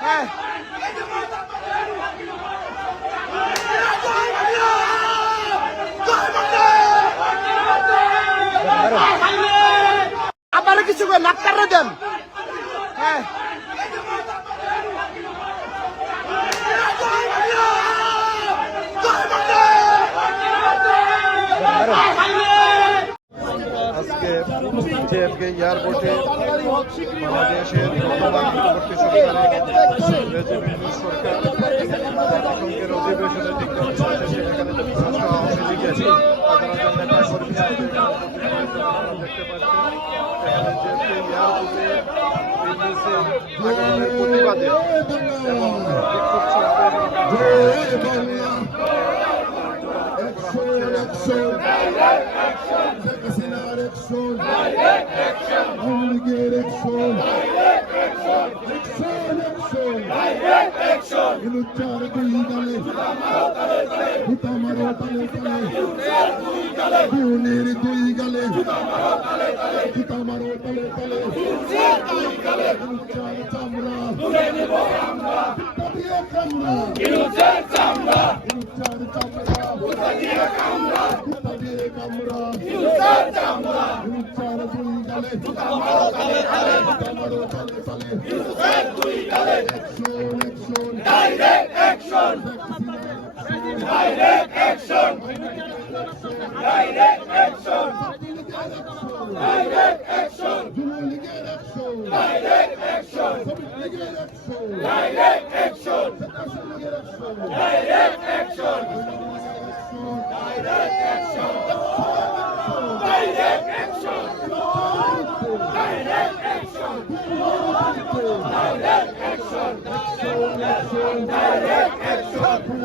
হ্যাঁ। আপনারা কিছু করে নাক্তারে দেন। হ্যাঁ। আজকে এয়ারপোর্টে দেশের পরবর্তী সরকার আজকের দেখতে পাচ্ছেন সেখানে প্রতিবাদে শেখ হাসিনার অ্যাকশন আওয়ামী লীগের অ্যাকশন চার দুই গালে জুতা মারো তালে তালে বিউনের দুই গালে জুতা মারো তালে তালে চার চামড়া দিয়ে চামড়া চার চামড়া জুতা দিয়ে কামড়া চার দুই গালে জুতা মারো তালে তালে। Action action. Direct action direct action direct action direct action যুবলীগের action direct action শ্রমিকলীগের action direct action direct action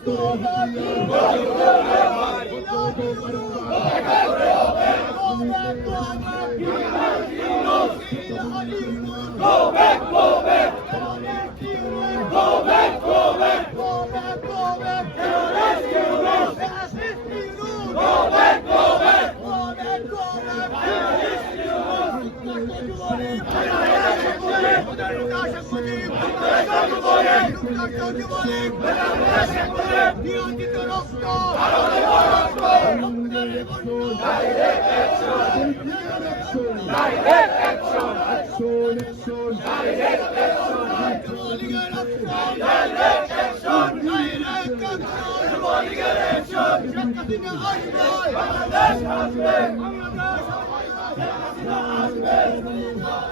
Go back, go back! Direct action!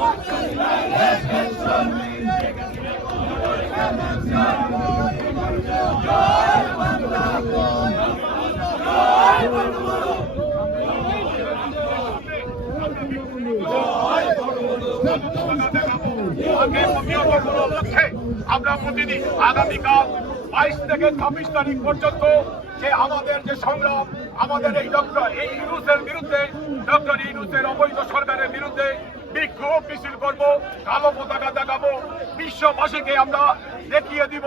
আমরা প্রতিদিন আগামীকাল বাইশ থেকে পর্যন্ত যে আমাদের যে সংগ্রাম, আমাদের এই ডক্টর এই ইউনুসের বিরুদ্ধে, ডক্টর ইউনুসের অবৈধ সরকারের বিরুদ্ধে বিক্ষোভ মিছিল করব, কালো পতাকা দেখাবো, বিশ্ববাসীকে আমরা দেখিয়ে দিব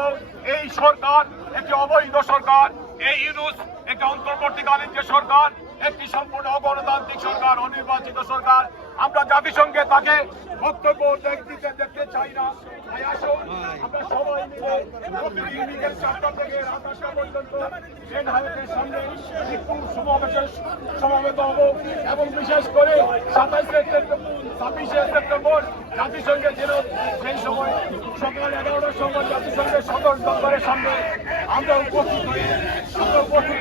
এই সরকার, একটি অবৈধ সরকার, এই ইউনুস একটি অন্তর্বর্তীকালীন যে সরকার একটি সম্পূর্ণ অগণতান্ত্রিক সরকার, অনির্বাচিত সরকার। আমরা জাতিসংঘে তাকে বক্তব্য দিতে দেখতে চাই না। আসুন, আমরা সবাই মিলে থেকে পর্যন্ত সমাবেত হব এবং বিশেষ করে ছাব্বিশে সেপ্টেম্বর সেই সময় সময় জাতিসংঘের সদর দপ্তরের সামনে আমরা উপস্থিত হয়ে আমরা উপস্থিত